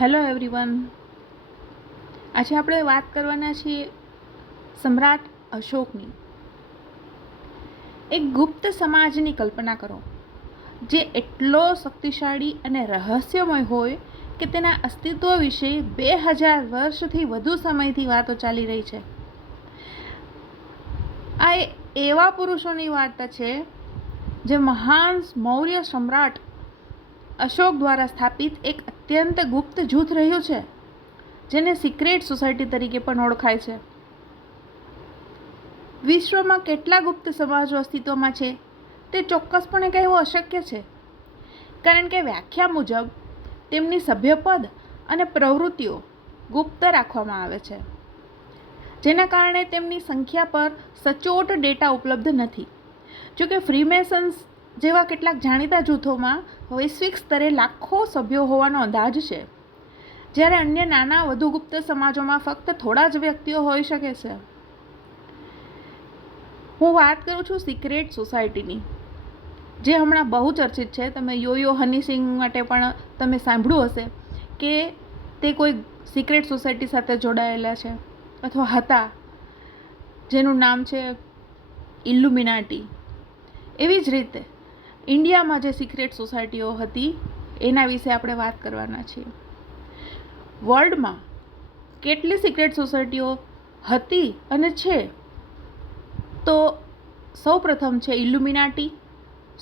Hello everyone. આજે આપણે વાત કરવાના છીએ સમ્રાટ અશોકની. એક ગુપ્ત સમાજની કલ્પના કરો જે એટલો શક્તિશાળી અને રહસ્યમય હોય કે તેના અસ્તિત્વ વિશે 2000 વર્ષથી વધુ સમયથી વાતો ચાલી રહી છે. આ એવા પુરુષોની વાર્તા છે જે મહાન મૌર્ય સમ્રાટ અશોક દ્વારા સ્થાપિત એક અત્યંત ગુપ્ત જૂથ રહ્યું છે જેને સિક્રેટ સોસાયટી તરીકે પણ ઓળખાય છે. વિશ્વમાં કેટલા ગુપ્ત સમાજો અસ્તિત્વમાં છે તે ચોક્કસપણે કહેવું અશક્ય છે, કારણ કે વ્યાખ્યા મુજબ તેમની સભ્યપદ અને પ્રવૃત્તિઓ ગુપ્ત રાખવામાં આવે છે, જેના કારણે તેમની સંખ્યા પર સચોટ ડેટા ઉપલબ્ધ નથી. જોકે ફ્રીમેસન્સ જેવા કેટલાક જાણીતા જૂથોમાં વૈશ્વિક સ્તરે લાખો સભ્યો હોવાનો અંદાજ છે, જ્યારે અન્ય નાના વધુ ગુપ્ત સમાજોમાં ફક્ત થોડા જ વ્યક્તિઓ હોઈ શકે છે. હું વાત કરું છું સિક્રેટ સોસાયટીની, જે હમણાં બહુ ચર્ચિત છે. તમે યો હની સિંહ માટે પણ તમે સાંભળ્યું હશે કે તે કોઈ સિક્રેટ સોસાયટી સાથે જોડાયેલા છે અથવા હતા, જેનું નામ છે ઇલ્યુમિનાટી. એવી જ રીતે ઇન્ડિયામાં જે સિક્રેટ સોસાયટીઓ હતી એના વિશે આપણે વાત કરવાના છીએ. વર્લ્ડમાં કેટલી સિક્રેટ સોસાયટીઓ હતી અને છે, તો સૌ પ્રથમ છે Illuminati,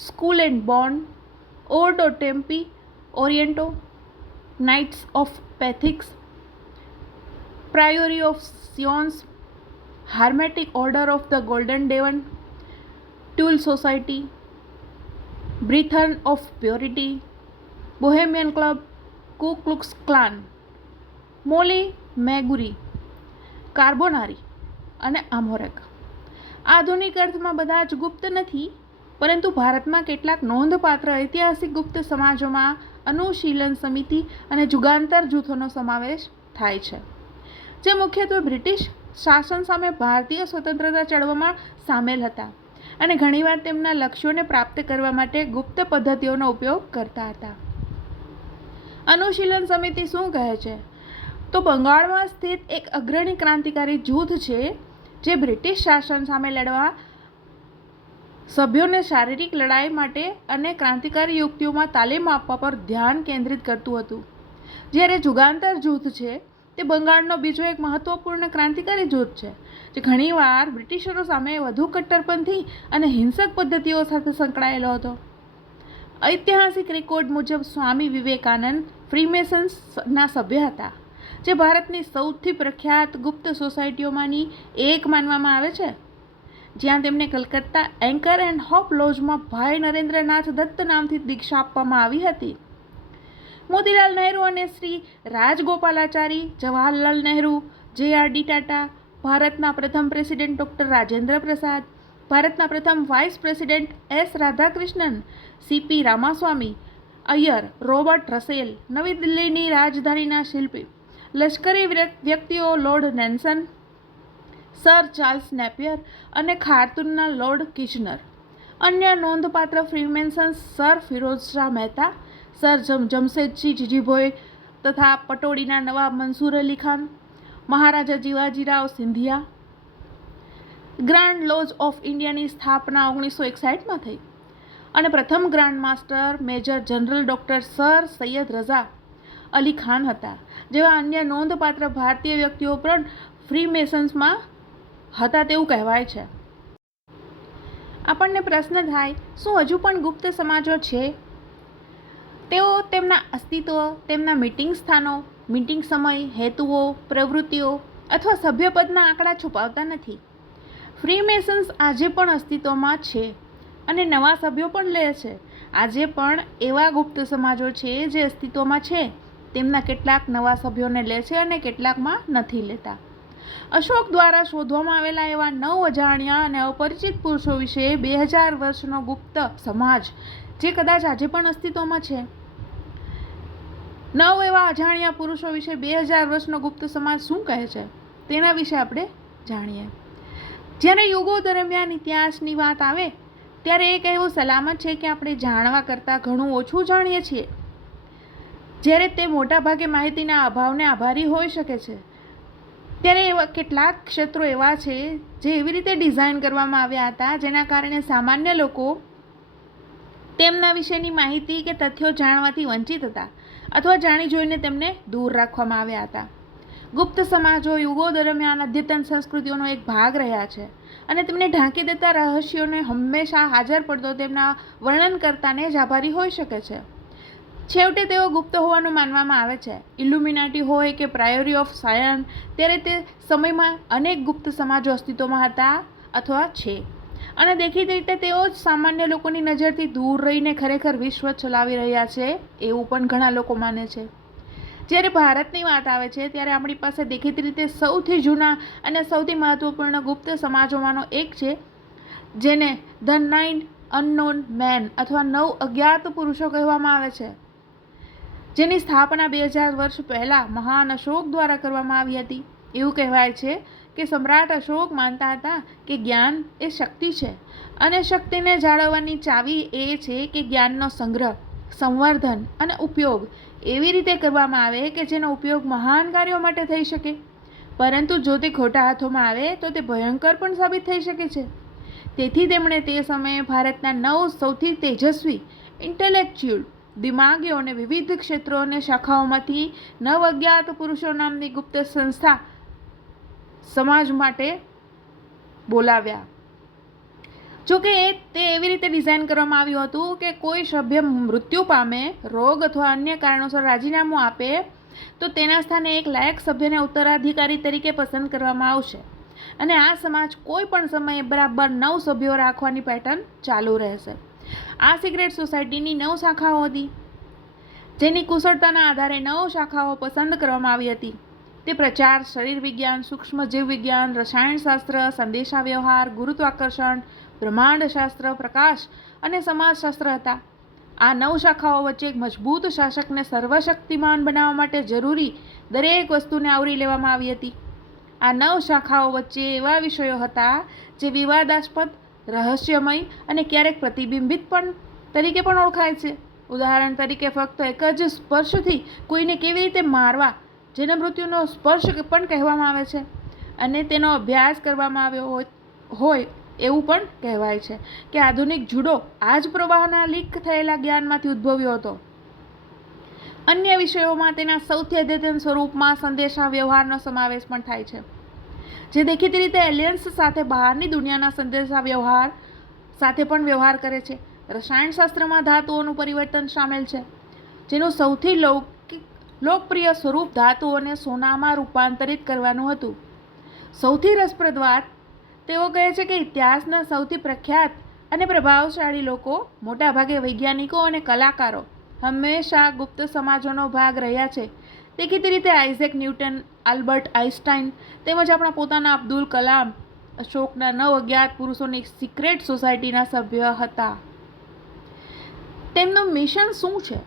Skull and Bones, Ordo Templi Orientis, Knights of Pythias, Priory of Sions, Hermetic Order of the Golden Dawn, Thule Society, Brethren of Purity, Bohemian Club, Ku Klux ક્લાન, મોલી મેગુરી, કાર્બોનારી અને આમોરેક. આધુનિક અર્થમાં બધા જ ગુપ્ત નથી, પરંતુ ભારતમાં કેટલાક નોંધપાત્ર ઐતિહાસિક ગુપ્ત સમાજોમાં અનુશીલન સમિતિ અને જુગાંતર જૂથોનો સમાવેશ થાય છે, જે મુખ્યત્વે બ્રિટિશ શાસન સામે ભારતીય સ્વતંત્રતા ચળવળમાં સામેલ હતા અને ઘણીવાર તેમના લક્ષ્યોને પ્રાપ્ત કરવા માટે ગુપ્ત પદ્ધતિઓનો ઉપયોગ કરતા હતા. અનુશીલન સમિતિ શું કહે છે? તો બંગાળમાં સ્થિત એક અગ્રણી ક્રાંતિકારી જૂથ છે જે બ્રિટિશ શાસન સામે લડવા સભ્યોને શારીરિક લડાઈ માટે અને ક્રાંતિકારી યુક્તિઓમાં તાલીમ આપવા પર ધ્યાન કેન્દ્રિત કરતું હતું. જ્યારે જુગાંતર જૂથ છે તે બંગાળનો બીજો એક મહત્વપૂર્ણ ક્રાંતિકારી જૂથ છે, જે ઘણીવાર બ્રિટિશરો સામે વધુ કટ્ટરપંથી અને હિંસક પદ્ધતિઓ સાથે સંકળાયેલો હતો. ઐતિહાસિક રેકોર્ડ મુજબ સ્વામી વિવેકાનંદ ફ્રીમેસન્સના સભ્ય હતા, જે ભારતની સૌથી પ્રખ્યાત ગુપ્ત સોસાયટીઓમાંની એક માનવામાં આવે છે, જ્યાં તેમને કલકત્તા એન્કર એન્ડ હોપ લોજમાં ભાઈ નરેન્દ્રનાથ દત્ત નામથી દીક્ષા આપવામાં આવી હતી. મોતીલાલ નહેરુ અને શ્રી રાજગોપાલાચારી, જવાહરલાલ નહેરુ, જે.આર.ડી. ટાટા, ભારતના પ્રથમ પ્રેસિડેન્ટ ડૉક્ટર રાજેન્દ્ર પ્રસાદ, ભારતના પ્રથમ vice president S. Radhakrishnan, C P. Ramaswamy Iyer, Robert Russell, નવી દિલ્હીની રાજધાનીના શિલ્પી, લશ્કરી વ્યક્તિઓ Lord Nelson, Sir Charles Napier અને ખારતુનના લોર્ડ કિચનર. અન્ય નોંધપાત્ર freemasons Sir Firoz Shah Mehta, Sir Jamshedji Jejeebhoy તથા પટોડીના Nawab Mansoor Ali Khan, Maharaja Jivajirao Scindia. Grand lodge of ઇન્ડિયાની સ્થાપના 1961માં થઈ અને પ્રથમ grand master major general doctor Sir Syed Raza Ali Khan હતા, જેવા અન્ય નોંધપાત્ર ભારતીય વ્યક્તિઓ પણ ફ્રીમેસન્સમાં હતા તેવું કહેવાય છે. આપણને પ્રશ્ન થાય, શું હજુ પણ ગુપ્ત સમાજો છે? તેઓ તેમના અસ્તિત્વ, તેમના મીટિંગ સ્થાનો, મીટિંગ સમય, હેતુઓ, પ્રવૃત્તિઓ અથવા સભ્યપદના આંકડા છુપાવતા નથી. ફ્રીમેસન્સ આજે પણ અસ્તિત્વમાં છે અને નવા સભ્યો પણ લે છે. આજે પણ એવા ગુપ્ત સમાજો છે જે અસ્તિત્વમાં છે, તેમના કેટલાક નવા સભ્યોને લે છે અને કેટલાકમાં નથી લેતા. અશોક દ્વારા શોધવામાં આવેલા એવા 9 અજાણ્યા અને અપરિચિત પુરુષો વિશે 2000 વર્ષનો ગુપ્ત સમાજ જે કદાચ આજે પણ અસ્તિત્વમાં છે. 9 એવા અજાણ્યા પુરુષો વિશે 2000 વર્ષનો ગુપ્ત સમાજ શું કહે છે તેના વિશે આપણે જાણીએ. જ્યારે યુગો દરમિયાન ઇતિહાસની વાત આવે ત્યારે એ કહેવું સલામત છે કે આપણે જાણવા કરતાં ઘણું ઓછું જાણીએ છીએ. જ્યારે તે મોટાભાગે માહિતીના અભાવને આભારી હોઈ શકે છે, ત્યારે એવા કેટલાક ક્ષેત્રો એવા છે જે એવી રીતે ડિઝાઇન કરવામાં આવ્યા હતા જેના કારણે સામાન્ય લોકો તેમના વિશેની માહિતી કે તથ્યો જાણવાથી વંચિત હતા અથવા જાણી જોઈને તેમને દૂર રાખવામાં આવ્યા હતા. ગુપ્ત સમાજો યુગો દરમિયાન અદ્યતન સંસ્કૃતિઓનો એક ભાગ રહ્યા છે અને તેમને ઢાંકી દેતા રહસ્યોને હંમેશા હાજર પડતો તેમના વર્ણનકર્તાને જ આભારી હોઈ શકે છે. છેવટે તેઓ ગુપ્ત હોવાનું માનવામાં આવે છે. ઇલ્યુમિનાટી હોય કે પ્રાયોરી ઓફ સાયન્સ, ત્યારે તે સમયમાં અનેક ગુપ્ત સમાજો અસ્તિત્વમાં હતા અથવા છે અને દેખીતી રીતે તેઓ જ સામાન્ય લોકોની નજરથી દૂર રહીને ખરેખર વિશ્વ ચલાવી રહ્યા છે એવું પણ ઘણા લોકો માને છે. જ્યારે ભારતની વાત આવે છે ત્યારે આપણી પાસે દેખીતી રીતે સૌથી જૂના અને સૌથી મહત્વપૂર્ણ ગુપ્ત સમાજોમાંનો એક છે જેને ધ 9 અનનોન મેન અથવા 9 અજ્ઞાત પુરુષો કહેવામાં આવે છે, જેની સ્થાપના 2000 વર્ષ પહેલાં મહાન અશોક દ્વારા કરવામાં આવી હતી. એવું કહેવાય છે કે સમ્રાટ અશોક માનતા હતા કે જ્ઞાન એ શક્તિ છે અને શક્તિને જાળવવાની ચાવી એ છે કે જ્ઞાનનો સંગ્રહ, સંવર્ધન અને ઉપયોગ એવી રીતે કરવામાં આવે કે જેનો ઉપયોગ મહાન કાર્યો માટે થઈ શકે, પરંતુ જો તે ખોટા હાથોમાં આવે તો તે ભયંકર પણ સાબિત થઈ શકે છે. તેથી તેમણે તે સમયે ભારતના 9 સૌથી તેજસ્વી ઇન્ટેલેક્ચ્યુઅલ દિમાગીઓને વિવિધ ક્ષેત્રો અને શાખાઓમાંથી 9 અજ્ઞાત પુરુષો નામની ગુપ્ત સંસ્થા સમાજ માટે બોલાવ્યા. જોકે તે એવી રીતે ડિઝાઇન કરવામાં આવ્યું હતું કે કોઈ સભ્ય મૃત્યુ પામે, રોગ અથવા અન્ય કારણોસર રાજીનામું આપે તો તેના સ્થાને એક લાયક સભ્યને ઉત્તરાધિકારી તરીકે પસંદ કરવામાં આવશે અને આ સમાજ કોઈ પણ સમયે બરાબર 9 સભ્યો રાખવાની પેટર્ન ચાલુ રહેશે. આ સિક્રેટ સોસાયટીની 9 શાખાઓ હતી, જેની કુશળતાના આધારે 9 શાખાઓ પસંદ કરવામાં આવી હતી. તે પ્રચાર, શરીર વિજ્ઞાન, સૂક્ષ્મ જીવ વિજ્ઞાન, રસાયણશાસ્ત્ર, સંદેશા વ્યવહાર, ગુરુત્વાકર્ષણ, બ્રહ્માંડશાસ્ત્ર, પ્રકાશ અને સમાજશાસ્ત્ર હતા. આ 9 શાખાઓ વચ્ચે એક મજબૂત શાસકને સર્વશક્તિમાન બનાવવા માટે જરૂરી દરેક વસ્તુને આવરી લેવામાં આવી હતી. આ 9 શાખાઓ વચ્ચે એવા વિષયો હતા જે વિવાદાસ્પદ, રહસ્યમય અને ક્યારેક પ્રતિબિંબિત તરીકે પણ ઓળખાય છે. ઉદાહરણ તરીકે, ફક્ત એક જ સ્પર્શથી કોઈને કેવી રીતે મારવા, જેને મૃત્યુનો સ્પર્શ પણ કહેવામાં આવે છે અને તેનો અભ્યાસ કરવામાં આવ્યો હોય એવું પણ કહેવાય છે કે આધુનિક જુડો આ જ પ્રવાહના લીક થયેલા જ્ઞાનમાંથી ઉદ્ભવ્યો હતો. અન્ય વિષયોમાં તેના સૌથી અદ્યતન સ્વરૂપમાં સંદેશા વ્યવહારનો સમાવેશ પણ થાય છે, જે દેખીતી રીતે એલિયન્સ સાથે બહારની દુનિયાના સંદેશા વ્યવહાર સાથે પણ વ્યવહાર કરે છે. રસાયણશાસ્ત્રમાં ધાતુઓનું પરિવર્તન સામેલ છે, જેનું સૌથી લોકપ્રિય સ્વરૂપ ધાતુઓને સોનામાં રૂપાંતરિત કરવાનું હતું. સૌથી રસપ્રદ વાત, તેઓ કહે છે કે ઇતિહાસના સૌથી પ્રખ્યાત અને પ્રભાવશાળી લોકો, મોટાભાગે વૈજ્ઞાનિકો અને કલાકારો, હંમેશા ગુપ્ત સમાજોનો ભાગ રહ્યા છે. દેખીતી રીતે આઇઝેક ન્યૂટન, આલ્બર્ટ આઇન્સ્ટાઈન તેમજ આપણા પોતાના અબ્દુલ કલામ અશોકના 9 અજ્ઞાત પુરુષોની સિક્રેટ સોસાયટીના સભ્ય હતા. તેમનું મિશન શું છે?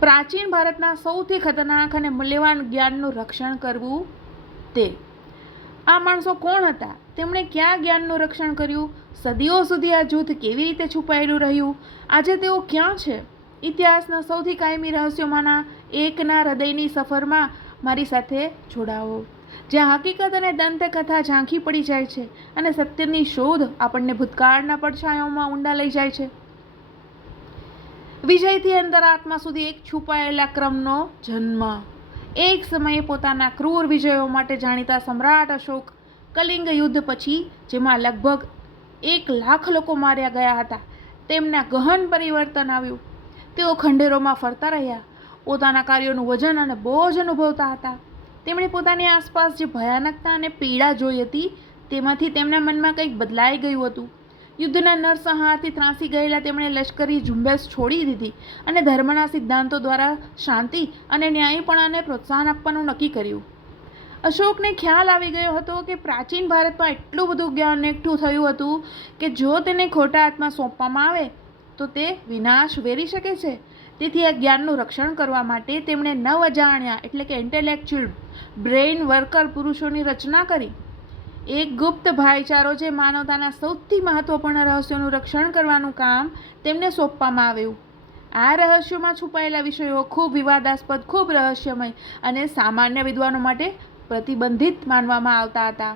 પ્રાચીન ભારતના સૌથી ખતરનાક અને મૂલ્યવાન જ્ઞાનનું રક્ષણ કરવું. તે આ માણસો કોણ હતા? તેમણે ક્યાં જ્ઞાનનું રક્ષણ કર્યું? સદીઓ સુધી આ જૂથ કેવી રીતે છુપાયેલું રહ્યું? આજે તેઓ ક્યાં છે? ઇતિહાસના સૌથી કાયમી રહસ્યોમાંના એકના હૃદયની સફરમાં મારી સાથે જોડાવો, જ્યાં હકીકત અને દંતકથા ઝાંખી પડી જાય છે અને સત્યની શોધ આપણને ભૂતકાળના પડછાયાઓમાં ઊંડા લઈ જાય છે. વિજયથી અંતરાત્મા સુધી એક છુપાયેલા ક્રમનો જન્મ. એક સમયે પોતાના ક્રૂર વિજયો માટે જાણીતા સમ્રાટ અશોક કલિંગ યુદ્ધ પછી, જેમાં લગભગ 1 લાખ લોકો માર્યા ગયા હતા, તેમના ગહન પરિવર્તન આવ્યું. તેઓ ખંડેરોમાં ફરતા રહ્યા, પોતાના કાર્યોનું વજન અને બોજ અનુભવતા હતા. તેમણે પોતાની આસપાસ જે ભયાનકતા અને પીડા જોઈ હતી તેમાંથી તેમના મનમાં કંઈક બદલાઈ ગયું હતું. યુદ્ધના નરસંહારથી ત્રાસી ગયેલા તેમણે લશ્કરી ઝુંબેશ છોડી દીધી અને ધર્મના સિદ્ધાંતો દ્વારા શાંતિ અને ન્યાયીપણાને પ્રોત્સાહન આપવાનું નક્કી કર્યું. અશોકને ખ્યાલ આવી ગયો હતો કે પ્રાચીન ભારતમાં એટલું બધું જ્ઞાન એકઠું થયું હતું કે જો તેને ખોટા હાથમાં સોંપવામાં આવે તો તે વિનાશ વેરી શકે છે. તેથી આ જ્ઞાનનું રક્ષણ કરવા માટે તેમણે 9 અજાણ્યા એટલે કે ઇન્ટેલેક્ચ્યુઅલ બ્રેઇન વર્કર પુરુષોની રચના કરી. એક ગુપ્ત ભાઈચારો જે માનવતાના સૌથી મહત્વપૂર્ણ રહસ્યોનું રક્ષણ કરવાનું કામ તેમને સોંપવામાં આવ્યું. આ રહસ્યોમાં છુપાયેલા વિષયો ખૂબ વિવાદાસ્પદ, ખૂબ રહસ્યમય અને સામાન્ય વિદ્વાનો માટે પ્રતિબંધિત માનવામાં આવતા હતા.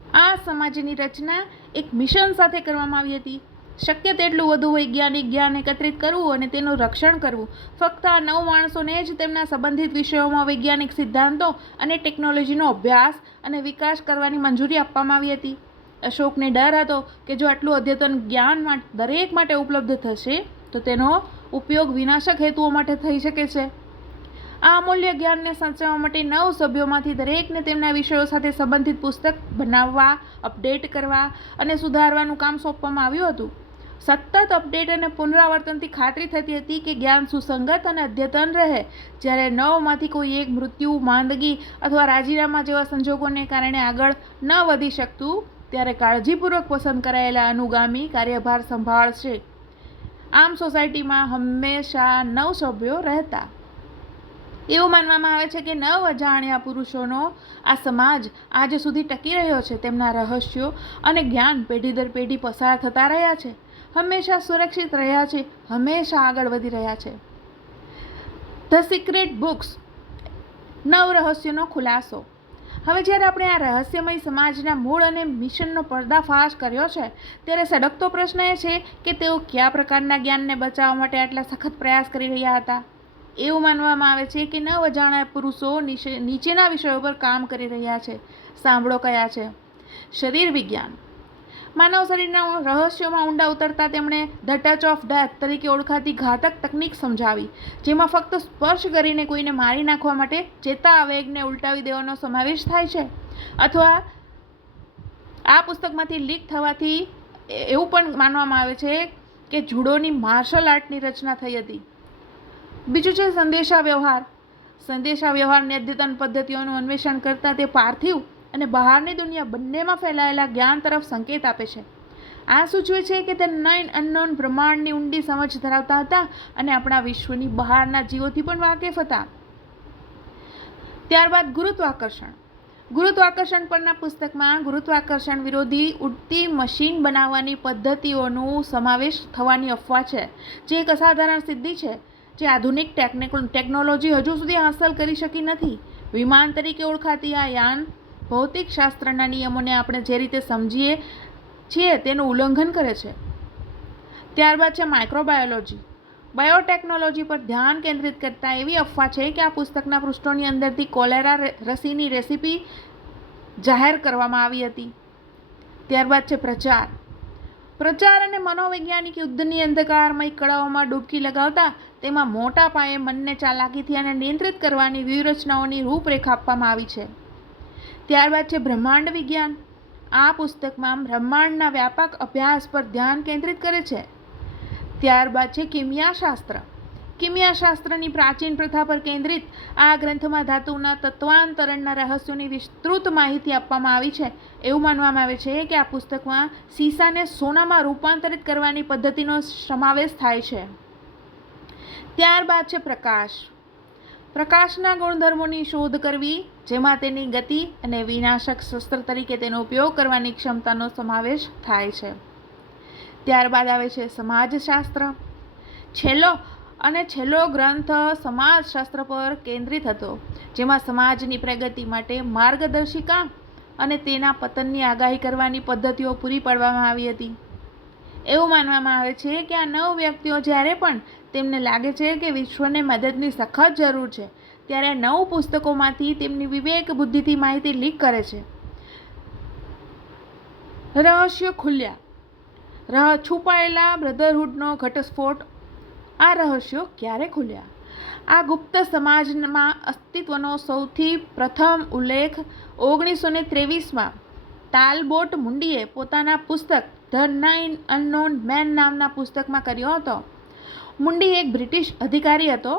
આ સમાજની રચના એક મિશન સાથે કરવામાં આવી હતી. શક્ય તેટલું વધુ વૈજ્ઞાનિક જ્ઞાન એકત્રિત કરવું અને તેનું રક્ષણ કરવું. ફક્ત આ 9 માણસોને જ તેમના સંબંધિત વિષયોમાં વૈજ્ઞાનિક સિદ્ધાંતો અને ટેકનોલોજીનો અભ્યાસ અને વિકાસ કરવાની મંજૂરી આપવામાં આવી હતી. અશોકને ડર હતો કે જો આટલું અદ્યતન જ્ઞાન દરેક માટે ઉપલબ્ધ થશે તો તેનો ઉપયોગ વિનાશક હેતુઓ માટે થઈ શકે છે. આ અમૂલ્ય જ્ઞાનને સાચવવા માટે 9 સભ્યોમાંથી દરેકને તેમના વિષયો સાથે સંબંધિત પુસ્તક બનાવવા, અપડેટ કરવા અને સુધારવાનું કામ સોંપવામાં આવ્યું હતું. સતત અપડેટ અને પુનરાવર્તનથી ખાતરી થતી હતી કે જ્ઞાન સુસંગત અને અદ્યતન રહે. જ્યારે 9માંથી કોઈ એક મૃત્યુ, માંદગી અથવા રાજીનામા જેવા સંજોગોને કારણે આગળ ન વધી શકતું, ત્યારે કાળજીપૂર્વક પસંદ કરાયેલા અનુગામી કાર્યભાર સંભાળશે. આમ સોસાયટીમાં હંમેશા 9 સભ્યો રહેતા. એવું માનવામાં આવે છે કે 9 અજાણ્યા પુરુષોનો આ સમાજ આજ સુધી ટકી રહ્યો છે. તેમના રહસ્યો અને જ્ઞાન પેઢી દર પેઢી પસાર થતા રહ્યા છે, હંમેશા સુરક્ષિત રહ્યા છે, હંમેશા આગળ વધી રહ્યા છે. ધ સિક્રેટ બુક્સ, 9 રહસ્યોનો ખુલાસો. હવે જ્યારે આપણે આ રહસ્યમય સમાજના મૂળ અને મિશનનો પર્દાફાશ કર્યો છે, ત્યારે સળગતો પ્રશ્ન એ છે કે તેઓ કયા પ્રકારના જ્ઞાનને બચાવવા માટે આટલા સખત પ્રયાસ કરી રહ્યા હતા. એવું માનવામાં આવે છે કે 9 અજાણ્યા પુરુષો નીચેના વિષયો પર કામ કરી રહ્યા છે. સાંભળો કયા છે. શરીર વિજ્ઞાન. માનવ શરીરના રહસ્યોમાં ઊંડા ઉતરતા તેમણે ધ ટચ ઓફ ડેથ તરીકે ઓળખાતી ઘાતક તકનીક સમજાવી, જેમાં ફક્ત સ્પર્શ કરીને કોઈને મારી નાખવા માટે ચેતા આવેગને ઉલટાવી દેવાનો સમાવેશ થાય છે. અથવા આ પુસ્તકમાંથી લીક થવાથી એવું પણ માનવામાં આવે છે કે જુડોની માર્શલ આર્ટની રચના થઈ હતી. બીજું છે સંદેશા વ્યવહાર. સંદેશા વ્યવહારની અદ્યતન પદ્ધતિઓનું અન્વેષણ કરતાં તે પાર્થિવ અને બહારની દુનિયા બંનેમાં ફેલાયેલા જ્ઞાન તરફ સંકેત આપે છે. આ સૂચવે છે કે તે નોન અનનોન બ્રહ્માંડની ઊંડી સમજ ધરાવતા હતા અને આપણા વિશ્વની બહારના જીવોથી પણ વાકેફ હતા. ત્યારબાદ ગુરુત્વાકર્ષણ. ગુરુત્વાકર્ષણ પરના પુસ્તકમાં ગુરુત્વાકર્ષણ વિરોધી ઉડતી મશીન બનાવવાની પદ્ધતિઓનો સમાવેશ થવાની અફવા છે, જે એક અસાધારણ સિદ્ધિ છે જે આધુનિક ટેકનોલોજી હજુ સુધી હાંસલ કરી શકી નથી. વિમાન તરીકે ઓળખાતી આ યાન ભૌતિકશાસ્ત્રના નિયમોને આપણે જે રીતે સમજીએ છીએ તેનું ઉલ્લંઘન કરે છે. ત્યારબાદ છે માઇક્રોબાયોલોજી. બાયોટેકનોલોજી પર ધ્યાન કેન્દ્રિત કરતા એવી અફવા છે કે આ પુસ્તકના પૃષ્ઠોની અંદરથી કોલેરા રસીની રેસીપી જાહેર કરવામાં આવી હતી. ત્યારબાદ છે પ્રચાર. પ્રચાર અને મનોવૈજ્ઞાનિક યુદ્ધની અંધકારમય કળાઓમાં ડૂબકી લગાવતા તેમાં મોટા પાયે મનને ચાલાકીથી અને નિયંત્રિત કરવાની વ્યૂહરચનાઓની રૂપરેખા આપવામાં આવી છે. ત્યારબાદ છે બ્રહ્માંડ વિજ્ઞાન. આ પુસ્તકમાં બ્રહ્માંડના વ્યાપક અભ્યાસ પર ધ્યાન કેન્દ્રિત કરે છે. ત્યારબાદ છે કિમિયાશાસ્ત્ર. કિમિયાશાસ્ત્રની પ્રાચીન પ્રથા પર કેન્દ્રિત આ ગ્રંથમાં ધાતુના તત્વાંતરણના રહસ્યોની વિસ્તૃત માહિતી આપવામાં આવી છે. એવું માનવામાં આવે છે કે આ પુસ્તકમાં સીસાને સોનામાં રૂપાંતરિત કરવાની પદ્ધતિનો સમાવેશ થાય છે. ત્યારબાદ છે પ્રકાશ. પ્રકાશના ગુણધર્મોની શોધ કરવી, જેમાં તેની ગતિ અને વિનાશક શસ્ત્ર તરીકે તેનો ઉપયોગ કરવાની ક્ષમતાનો સમાવેશ થાય છે. ત્યારબાદ આવે છે સમાજશાસ્ત્ર. છેલ્લો ગ્રંથ સમાજશાસ્ત્ર પર કેન્દ્રિત હતો, જેમાં સમાજની પ્રગતિ માટે માર્ગદર્શિકા અને તેના પતનની આગાહી કરવાની પદ્ધતિઓ પૂરી પાડવામાં આવી હતી. એવું માનવામાં આવે છે કે આ 9 વ્યક્તિઓ જ્યારે પણ તેમને લાગે છે કે વિશ્વને મદદની સખત જરૂર છે, ત્યારે 9 પુસ્તકોમાંથી તેમની વિવેક બુદ્ધિથી માહિતી લીક કરે છે. રહસ્યો ખુલ્યા. છુપાયેલા બ્રધરહુડનો ઘટસ્ફોટ. આ રહસ્યો ક્યારે ખુલ્યા? આ ગુપ્ત સમાજમાં અસ્તિત્વનો સૌથી પ્રથમ ઉલ્લેખ 1923માં ટાલબોટ મુંડીએ પોતાના પુસ્તક ધ 9 અનનોન મેન નામના પુસ્તકમાં કર્યો હતો. મુંડી એક બ્રિટિશ અધિકારી હતો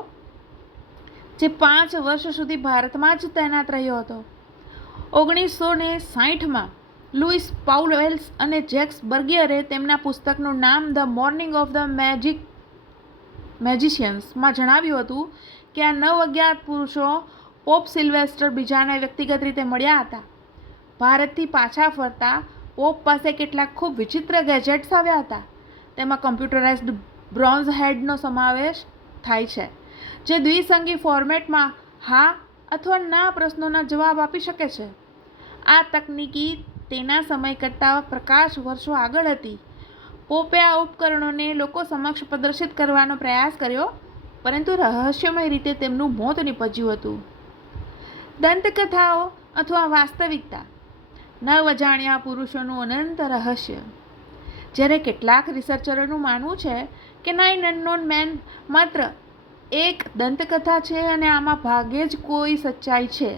જે 5 વર્ષ સુધી ભારતમાં જ તૈનાત રહ્યો હતો. 1960માં લુઈસ પાઉલવેલ્સ અને જેક્સ બર્ગિયરે તેમના પુસ્તકનું નામ ધ મોર્નિંગ ઓફ ધ મેજિશિયન્સમાં જણાવ્યું હતું કે આ 9 અજ્ઞાત પુરુષો પોપ સિલ્વેસ્ટર બીજાને વ્યક્તિગત રીતે મળ્યા હતા. ભારતથી પાછા ફરતા પોપ પાસે કેટલાક ખૂબ વિચિત્ર ગેજેટ્સ આવ્યા હતા. તેમાં કમ્પ્યુટરાઇઝ્ડ બ્રોન્ઝ હેડનો સમાવેશ થાય છે, જે દ્વિસંગી ફોર્મેટમાં હા અથવા ના પ્રશ્નોના જવાબ આપી શકે છે. આ તકનીકી તેના સમય કરતાં પ્રકાશ વર્ષો આગળ હતી. પોપે આ ઉપકરણોને લોકો સમક્ષ પ્રદર્શિત કરવાનો પ્રયાસ કર્યો, પરંતુ રહસ્યમય રીતે તેમનું મોત નીપજ્યું હતું. દંતકથાઓ અથવા વાસ્તવિકતા, નવ અજાણ્યા પુરુષોનું અનંત રહસ્ય. જ્યારે કેટલાક રિસર્ચરોનું માનવું છે કે 9 અનનોન મેન માત્ર એક દંતકથા છે અને આમાં ભાગ્યે જ કોઈ સચ્ચાઈ છે.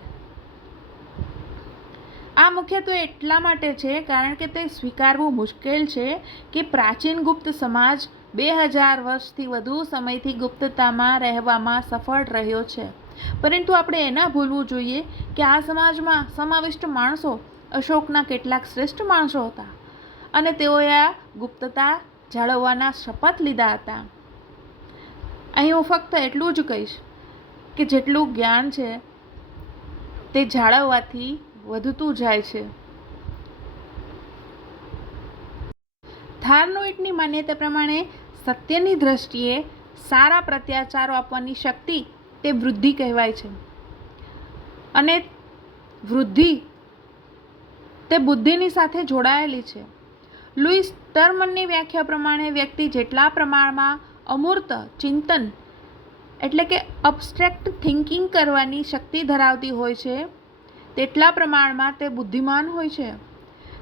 આ મુખ્યત્વે એટલા માટે છે કારણ કે તે સ્વીકારવું મુશ્કેલ છે કે પ્રાચીન ગુપ્ત સમાજ 2000 વર્ષથી વધુ સમયથી ગુપ્તતામાં રહેવામાં સફળ રહ્યો છે. પરંતુ આપણે એ ન ભૂલવું જોઈએ કે આ સમાજમાં સમાવિષ્ટ માણસો અશોકના કેટલાક શ્રેષ્ઠ માણસો હતા અને તેઓએ આ ગુપ્તતા જાળવવાના શપથ લીધા હતા. અહીં હું ફક્ત એટલું જ કહીશ કે જેટલું જ્ઞાન છે તે જાળવવાથી વધતું જાય છે. થાર્નોઇટની માન્યતા પ્રમાણે સત્યની દ્રષ્ટિએ સારા પ્રત્યાચારો આપવાની શક્તિ તે વૃદ્ધિ કહેવાય છે, અને વૃદ્ધિ તે બુદ્ધિની સાથે જોડાયેલી છે. લુઈસ ટર્મનની વ્યાખ્યા પ્રમાણે વ્યક્તિ જેટલા પ્રમાણમાં અમૂર્ત ચિંતન એટલે કે અબસ્ટ્રેક્ટ થિંકિંગ કરવાની શક્તિ ધરાવતી હોય છે, તેટલા પ્રમાણમાં તે બુદ્ધિમાન હોય છે.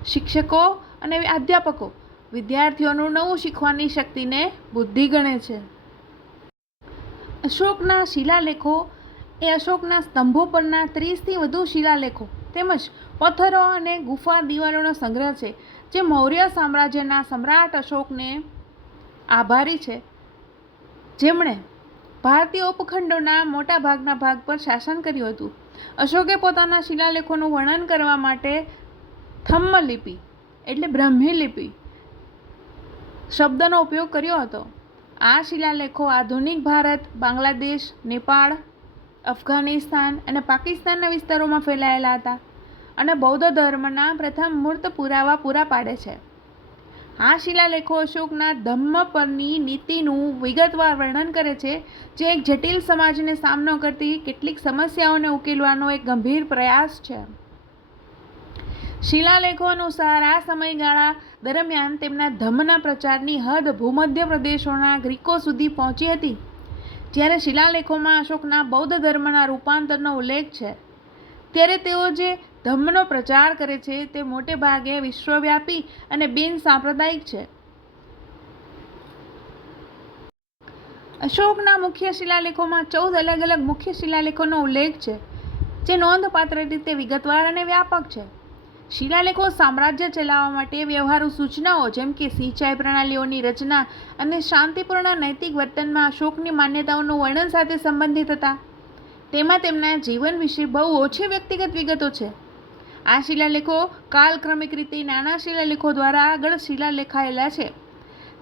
શિક્ષકો અને અધ્યાપકો વિદ્યાર્થીઓનું નવું શીખવાની શક્તિને બુદ્ધિ ગણે છે. અશોકના શિલાલેખો એ અશોકના સ્તંભો પરના 30થી વધુ શિલાલેખો તેમજ પથ્થરો અને ગુફા દિવાલોનો સંગ્રહ છે, જે મૌર્ય સામ્રાજ્યના સમ્રાટ અશોકને આભારી છે, જેમણે ભારતીય ઉપખંડોના મોટા ભાગના ભાગ પર શાસન કર્યું હતું. અશોકે પોતાના શિલાલેખોનું વર્ણન કરવા માટે થમ્મલિપિ એટલે બ્રાહ્મી લિપિ શબ્દનો ઉપયોગ કર્યો હતો. આ શિલાલેખો આધુનિક ભારત, બાંગ્લાદેશ, નેપાળ, અફઘાનિસ્તાન અને પાકિસ્તાનના વિસ્તારોમાં ફેલાયેલા હતા અને બૌદ્ધ ધર્મના પ્રથમ મૂર્ત પુરાવા પૂરા પાડે છે. આ શિલાલેખો અશોકના ધમ્મ પરની નીતિનું વિગતવાર વર્ણન કરે છે, જે એક જટિલ સમાજને સામનો કરતી કેટલીક સમસ્યાઓને ઉકેલવાનો એક ગંભીર પ્રયાસ છે. શિલાલેખો અનુસાર આ સમયગાળા દરમિયાન તેમના ધમ્મના પ્રચારની હદ ભૂમધ્ય પ્રદેશોના ગ્રીકો સુધી પહોંચી હતી. જ્યારે શિલાલેખોમાં અશોકના બૌદ્ધ ધર્મના રૂપાંતરનો ઉલ્લેખ છે, ત્યારે તેઓ જે ધમ્મનો પ્રચાર કરે છે તે મોટે ભાગે વિશ્વવ્યાપી અને બિન સાંપ્રદાયિક છે. અશોકના મુખ્ય શિલાલેખોમાં 14 અલગ અલગ મુખ્ય શિલાલેખોનો ઉલ્લેખ છે, જે નોંધપાત્ર રીતે વિગતવાર અને વ્યાપક છે. શિલાલેખો સામ્રાજ્ય ચલાવવા માટે વ્યવહારુ સૂચનાઓ જેમ કે સિંચાઈ પ્રણાલીઓની રચના અને શાંતિપૂર્ણ નૈતિક વર્તનમાં અશોકની માન્યતાઓનું વર્ણન સાથે સંબંધિત હતા. તેમાં તેમના જીવન વિશે બહુ ઓછી વ્યક્તિગત વિગતો છે. આ શિલાલેખો કાલક્રમિક રીતે નાના શિલાલેખો દ્વારા આગળ શિલાલેખાયેલા છે.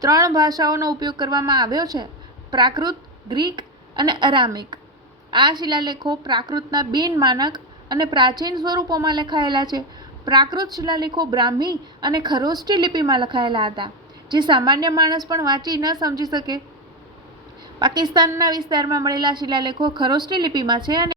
3 ભાષાઓનો ઉપયોગ કરવામાં આવ્યો છે: પ્રાકૃત, ગ્રીક અને અરામિક. આ શિલાલેખો પ્રાકૃતના બિન-માનક અને પ્રાચીન સ્વરૂપોમાં લખાયેલા છે. પ્રાકૃત શિલાલેખો બ્રાહ્મી અને ખરોષ્ઠી લિપિમાં લખાયેલા હતા, જે સામાન્ય માણસ પણ વાંચી ન સમજી શકે. પાકિસ્તાનના વિસ્તારમાં મળેલા શિલાલેખો ખરોષ્ઠી લિપિમાં છે અને